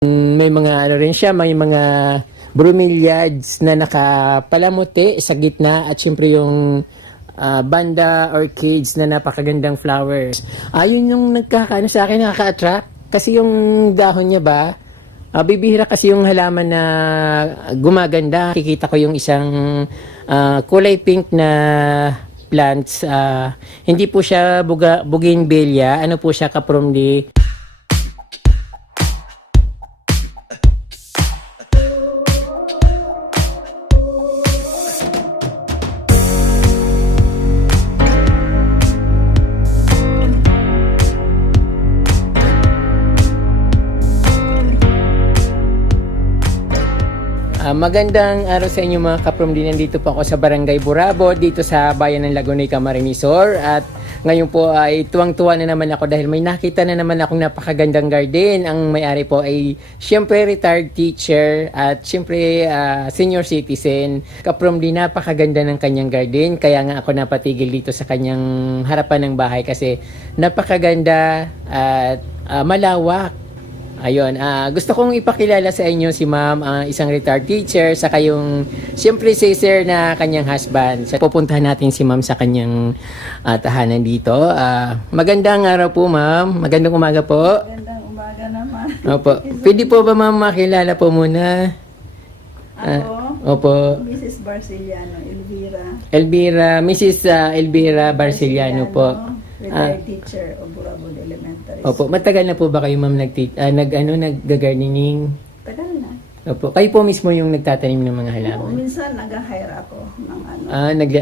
May mga ano rin siya, may mga bromeliads na nakapalamuti sa gitna at syempre yung banda orchids na napakagandang flowers. Ayun yung nagkakaano sa akin, nakaka-attract kasi yung dahon niya ba, bibihira kasi yung halaman na gumaganda. Kikita ko yung isang kulay pink na plants. Hindi po siya bougainvillea, ano po siya, kapromdi. Magandang araw sa inyo mga kapromdi. Nandito po ako sa Barangay Burabo, dito sa bayan ng Lagunay, Camarines Sur. At ngayon po ay tuwang-tuwa na naman ako dahil may nakita na naman akong napakagandang garden. Ang may-ari po ay siyempre retired teacher at siyempre senior citizen. Kapromdi, napakaganda ng kanyang garden. Kaya nga ako napatigil dito sa kanyang harapan ng bahay kasi napakaganda at malawak. Ayun, gusto kong ipakilala sa inyo si ma'am, isang retired teacher, saka yung siyempre si sir na kanyang husband. So, pupuntahan natin si ma'am sa kanyang tahanan dito. Magandang araw po ma'am, magandang umaga po. Magandang umaga naman. Opo, pwede po ba ma'am makilala po muna? Ako, Opo. Mrs. Barciliano, Elvira, Mrs. Elvira Barciliano po. Retired teacher of Burabod Elementary. Opo, matagal na po ba kayo ma'am nag-gardening? Tagal na. Opo, kayo po mismo yung nagtatanim ng mga halaman? Minsan nag-hire ako ng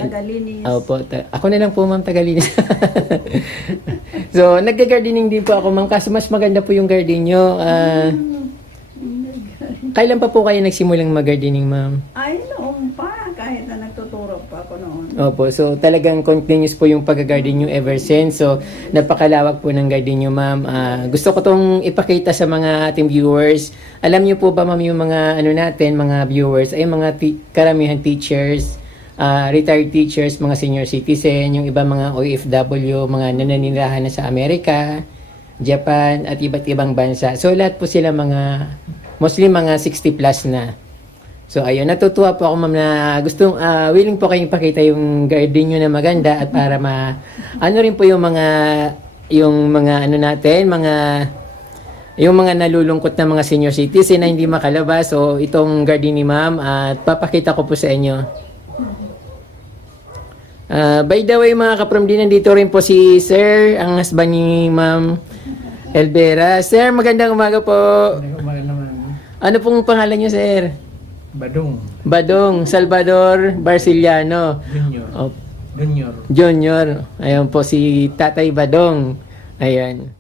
tagalinis. Opo, ako na lang po ma'am tagalinis. So, nag-gardening din po ako ma'am kasi mas maganda po yung garden nyo. Kailan pa po kayo nagsimulang mag-gardening ma'am? Ay, noon pa. Kahit na nagtuturo pa ako noon. Opo, so talagang continuous po yung pag-garden nyo ever since. So, napakalawak po ng garden nyo ma'am. Gusto ko tong ipakita sa mga ating viewers. Alam nyo po ba ma'am yung mga mga viewers ay mga karamihan teachers, retired teachers, mga senior citizen, yung iba mga OFW, mga nananirahan na sa Amerika, Japan, at iba't ibang bansa. So, lahat po sila mostly mga 60 plus na. So, ayun, natutuwa po ako ma'am na willing po kayong ipakita yung garden nyo na maganda at para rin po yung mga nalulungkot na mga senior citizen na hindi makalabas. So, itong garden ni ma'am at papakita ko po sa inyo. By the way mga kapromdi, nandito rin po si Sir, ang husband ni Ma'am Elvira. Sir, magandang umaga po. Magandang umaga naman. Ano pong pangalan niyo, Sir? Badong Salvador Barciliano. Junior. Ayun po si Tatay Badong. Ayan.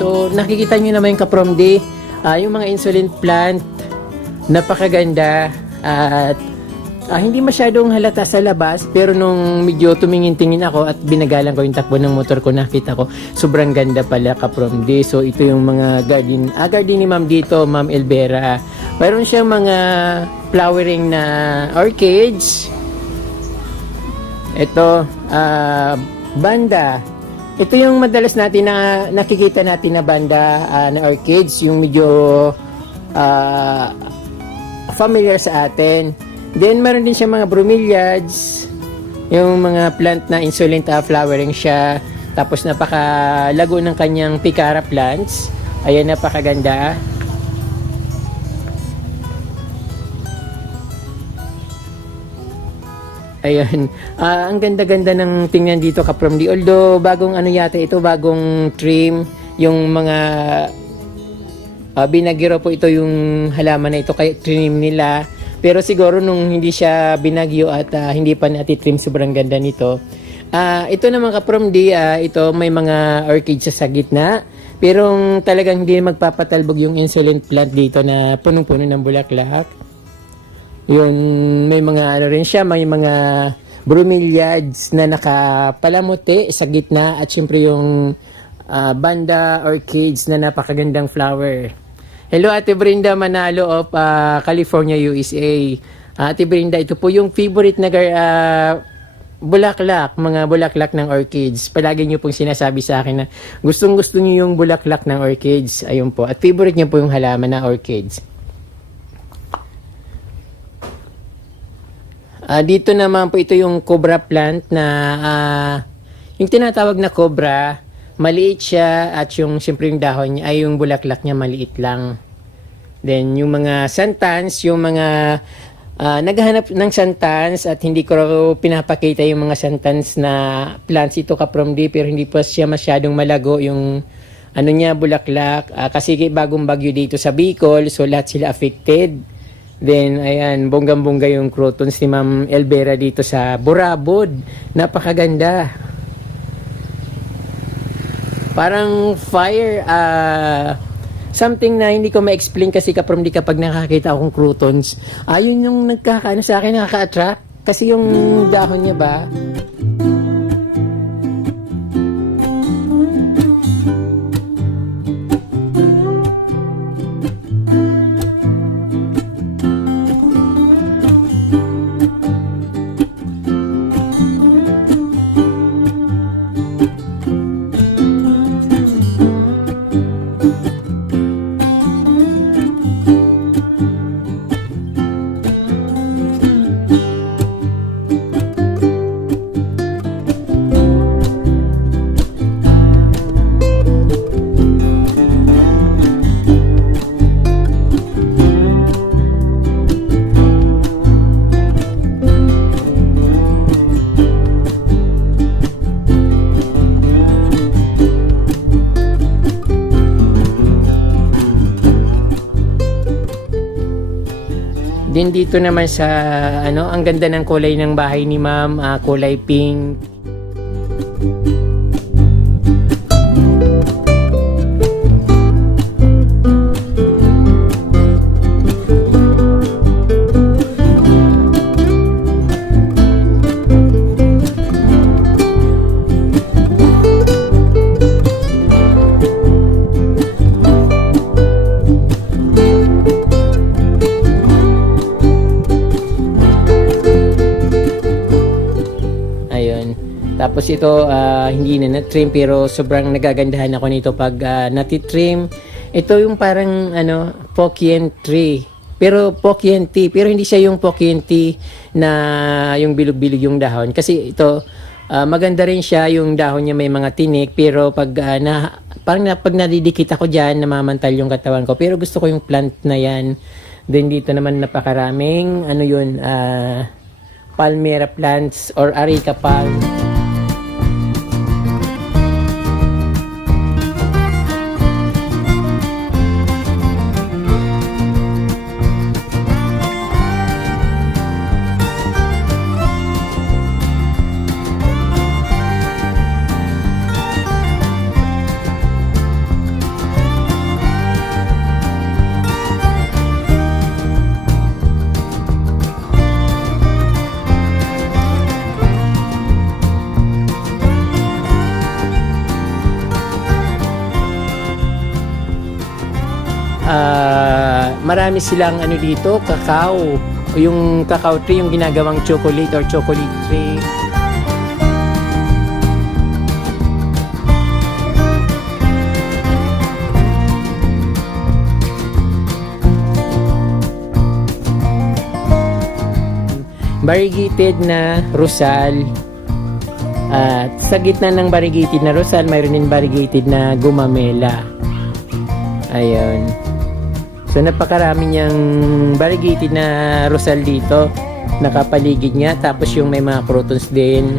So, nakikita nyo naman yung kapromdi, yung mga insulin plant, napakaganda at hindi masyadong halata sa labas, pero nung medyo tumingin-tingin ako at binagalan ko yung takbo ng motor ko, nakita ko sobrang ganda pala kapromdi. So, ito yung mga garden ni ma'am dito, Ma'am Elvira. Mayroon siyang mga flowering na orchids. Ito, banda. Ito yung madalas natin na nakikita natin na banda na orchids, yung medyo familiar sa atin. Then meron din siya mga bromeliads, yung mga plant na insolent flowering siya. Tapos napakalago ng kanyang picara plants. Ayan, napakaganda. Ayan. Ang ganda-ganda ng tingnan dito kapromdi. Although bagong bagong trim yung mga binagyo po ito yung halaman na ito kaya trim nila. Pero siguro nung hindi siya binagyo at hindi pa natitrim, sobrang ganda nito. Ito naman kapromdi, ito may mga orchids sa gitna. Pero talagang hindi magpapatalbog yung insulin plant dito na punong-puno ng bulaklak. Yun, may mga ano rin siya, may mga bromeliads na nakapalamuti sa gitna at syempre yung banda orchids na napakagandang flower. Hello Ate Brenda Manalo of California, USA. Ate Brenda, ito po yung favorite na bulaklak, mga bulaklak ng orchids. Palagi niyo pong sinasabi sa akin na gustong-gusto niyo yung bulaklak ng orchids. Ayun po. At favorite niyo po yung halaman na orchids. Dito naman po ito yung cobra plant na yung tinatawag na cobra, maliit siya at yung siyempre yung dahon niya ay yung bulaklak niya maliit lang. Then yung mga santans, yung mga naghahanap ng santans at hindi ko pinapakita yung mga santans na plants ito kaprom pero hindi pa siya masyadong malago yung ano niya bulaklak kasi bagong bagyo dito sa Bicol so lahat sila affected. Then, ayan, bonggang-bongga yung crotons ni Ma'am Elvera dito sa Burabod. Napakaganda. Parang fire, something na hindi ko ma-explain kasi kapag nakakita akong crotons. Ayun yung nagkakaano sa akin, nakaka-attract. Kasi yung dahon niya ba, din dito naman sa ano, ang ganda ng kulay ng bahay ni Ma'am, kulay pink. Tapos ito, hindi na na-trim pero sobrang nagagandahan ako nito pag natitrim. Ito yung parang Pokian tree. Pero Pokian tea. Pero hindi siya yung Pokian tea na yung bilog-bilog yung dahon. Kasi ito, maganda rin siya yung dahon niya may mga tinik. Pero pag, pag nadidikit ako dyan, namamantal yung katawan ko. Pero gusto ko yung plant na yan. Then dito naman napakaraming, palmera plants or areca palm. Marami silang dito, cacao. Yung cacao tree, yung ginagawang chocolate or chocolate tree. Variegated na rosal. At sa gitna ng variegated na rosal, mayroon din variegated na gumamela. Ayun. So napakarami niyang variegated na rosal dito. Nakapaligid niya. Tapos yung may mga crotons din.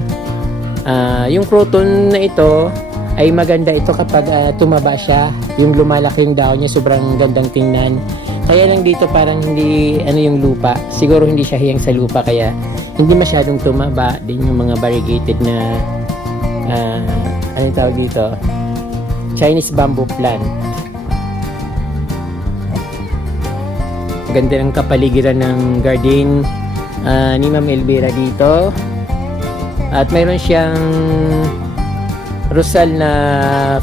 Yung croton na ito ay maganda ito kapag tumaba siya. Yung lumalaki yung dahon niya, sobrang gandang tingnan. Kaya lang dito parang hindi yung lupa. Siguro hindi siya hiyang sa lupa kaya hindi masyadong tumaba din yung mga variegated na anong tawag dito? Chinese bamboo plant. Ganda ng kapaligiran ng garden ni Ma'am Elvira dito. At mayroon siyang rosal na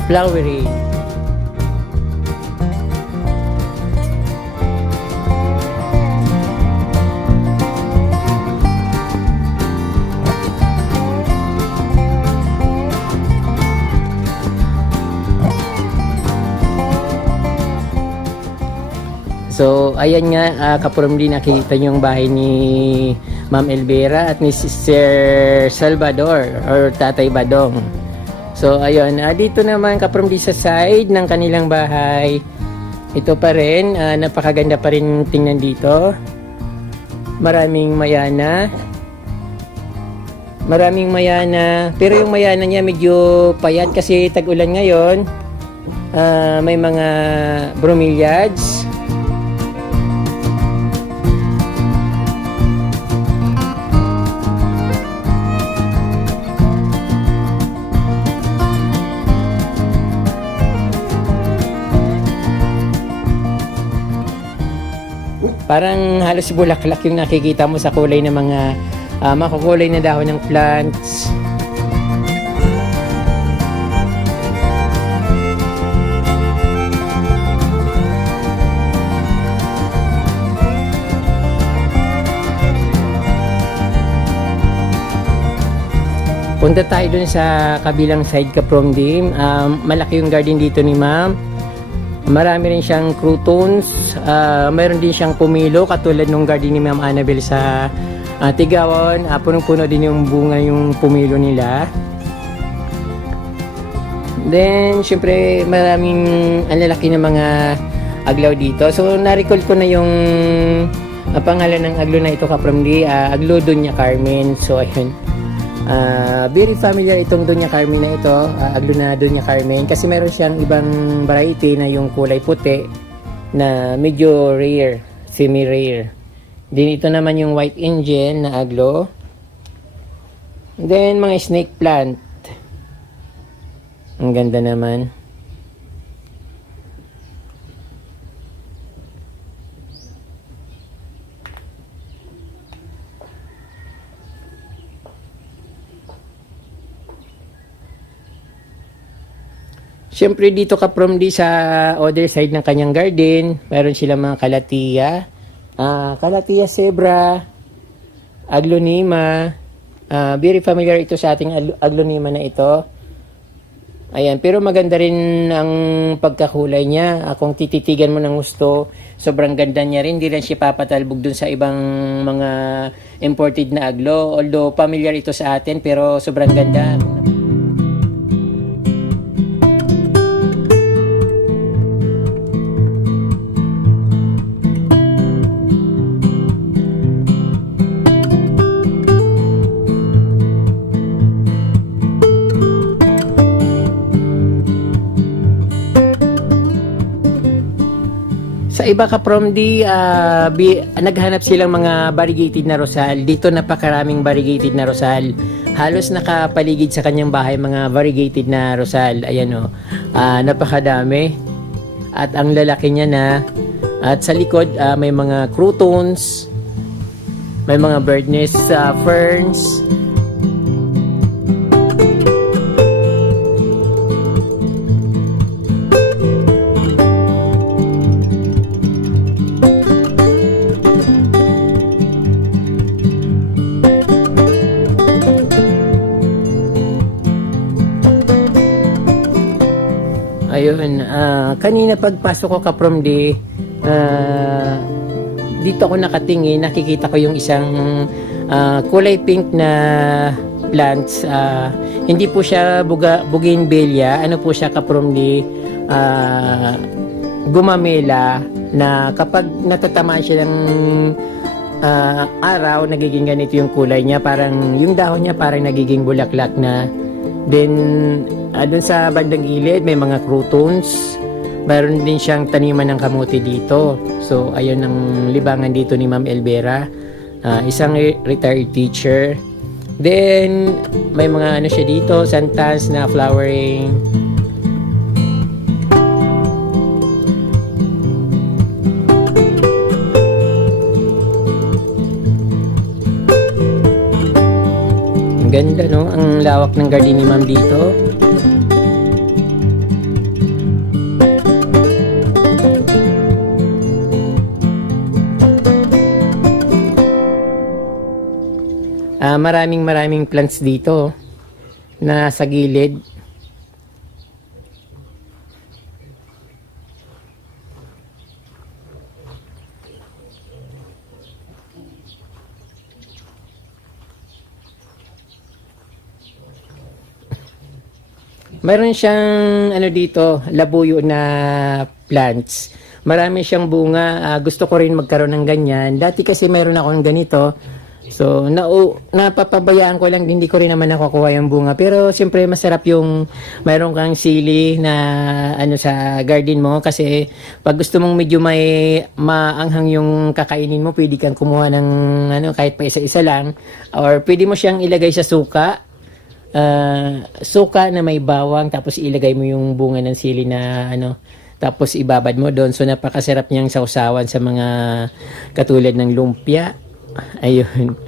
flowery. So, ayan nga, kapuram din nakikita niyo yung bahay ni Ma'am Elvira at ni Sir Salvador or Tatay Badong. So, ayun, dito naman kapuram din sa side ng kanilang bahay. Ito pa rin, napakaganda pa rin tingnan dito. Maraming mayana. Pero yung mayana niya medyo payat kasi tag-ulan ngayon. May mga bromeliads. Parang halos bulaklak yung nakikita mo sa kulay ng mga makukulay na dahon ng plants. Punta tayo dun sa kabilang side Kaprom Dim. Malaki yung garden dito ni Ma'am. Marami rin siyang croutons, mayroon din siyang pumilo katulad ng garden ni Ma'am Annabel sa Tigawan. Punong-puno din yung bunga yung pumilo nila. Then, syempre maraming ang lalaki ng mga aglaw dito. So, na-recall ko na yung pangalan ng aglo na ito Kaprom Dim, Aglo Doña Carmen. So, ayun. Very familiar itong Doña Carmen na ito, aglo na Doña Carmen, kasi meron siyang ibang variety na yung kulay puti na medyo rare, semi-rare. Din ito naman yung white angel na aglo. Then mga snake plant. Ang ganda naman. Siyempre dito Kaprom Dim sa other side ng kanyang garden, meron silang mga kalatia, kalatia zebra, aglonema. Very familiar ito sa ating aglonema na ito. Ayan, pero maganda rin ang pagkakulay niya. Kung tititigan mo ng gusto, sobrang ganda niya rin. Hindi rin siya papatalbog dun sa ibang mga imported na aglo. Although familiar ito sa atin, pero sobrang ganda. Sa iba Kaprom Dim, naghanap silang mga variegated na rosal. Dito napakaraming variegated na rosal. Halos nakapaligid sa kanyang bahay mga variegated na rosal. Ayan o, napakadami. At ang lalaki niya na. At sa likod, may mga croutons, may mga bird nest ferns. Ayun, kanina pagpasok ko Kaprom Dim, dito ako nakatingin, nakikita ko yung isang kulay pink na plants. Hindi po siya bougainvillea, ano po siya Kaprom Dim, gumamela, na kapag natatamaan siya ng araw, nagiging ganito yung kulay niya, parang yung dahon niya parang nagiging bulaklak na. Then, doon sa bandang gilid, may mga croutons. Mayroon din siyang taniman ng kamuti dito. So, ayun ang libangan dito ni Ma'am Elvira. Isang retired teacher. Then, may mga ano siya dito, santans na flowering. Ganda, no? Ang lawak ng garden ni ma'am dito. Maraming plants dito na sa gilid. Mayroon siyang ano dito, labuyo na plants. Marami siyang bunga. Gusto ko rin magkaroon ng ganyan. Dati kasi mayroon akong ganito. So, napapabayaan ko lang, hindi ko rin naman nakukuha yung bunga. Pero, siyempre, masarap yung mayroon kang sili na ano sa garden mo. Kasi, pag gusto mong medyo may maanghang yung kakainin mo, pwede kang kumuha ng ano, kahit pa isa-isa lang. Or, pwede mo siyang ilagay sa suka. Suka na may bawang, tapos ilagay mo yung bunga ng sili na ano, tapos ibabad mo doon. So, napakasarap niyang sausawan sa mga katulad ng lumpia. Ayun.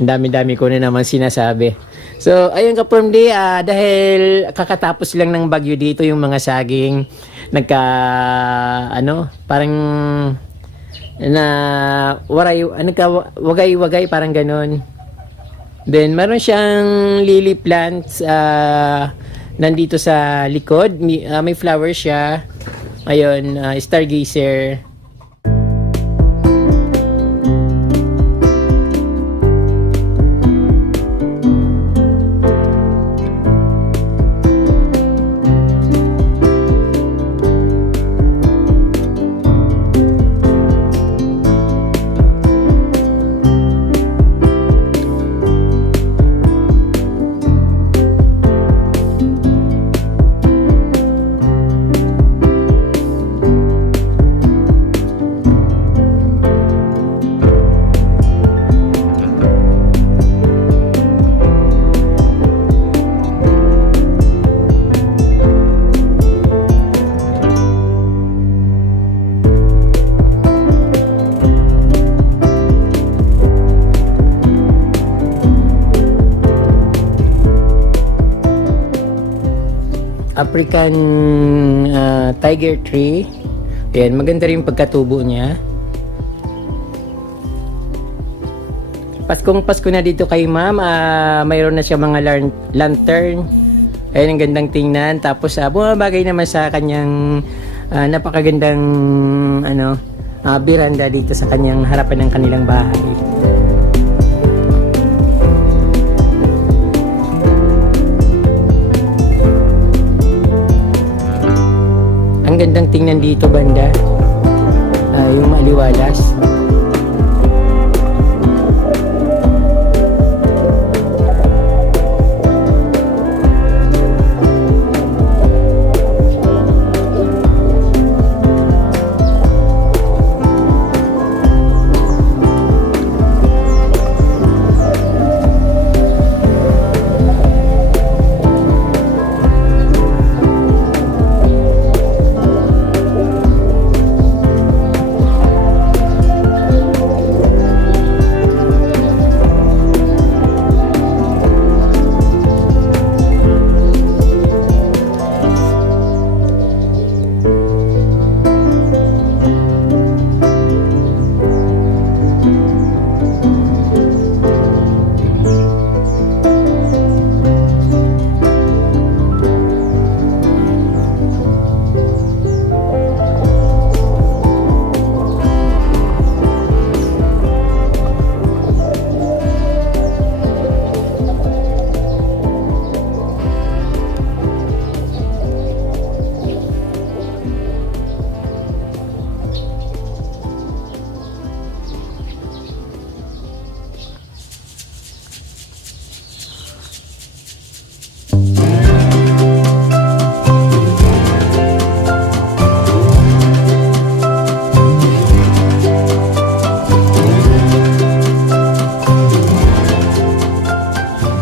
Ang dami-dami ko na naman sinasabi. So, ayun ka-Perm D, dahil kakatapos lang ng bagyo dito, yung mga saging parang na wagay-wagay, parang ganun. Then, meron siyang lily plants nandito sa likod. May flower siya. Ayun, stargazer. African tiger tree. Ayan, maganda rin yung pagkatubo niya. Paskong Pasko na dito kay ma'am. Mayroon na siya mga lantern. Ayan, ang gandang tingnan. Tapos bumabagay naman sa kanyang napakagandang biranda dito sa kanyang harapan ng kanilang bahay. Ang gandang tingnan dito banda, yung maliwalas.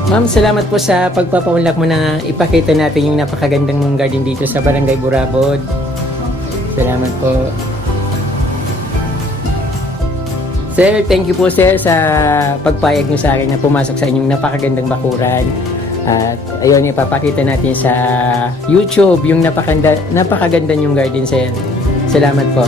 Ma'am, salamat po sa pagpapaunlak mo na ipakita natin yung napakagandang mong garden dito sa Barangay Burabod. Salamat po. Sir, thank you po sir sa pagpayag nyo sa akin na pumasok sa inyong napakagandang bakuran. At ayun, ipapakita natin sa YouTube yung napakaganda nyong garden sir. Salamat po.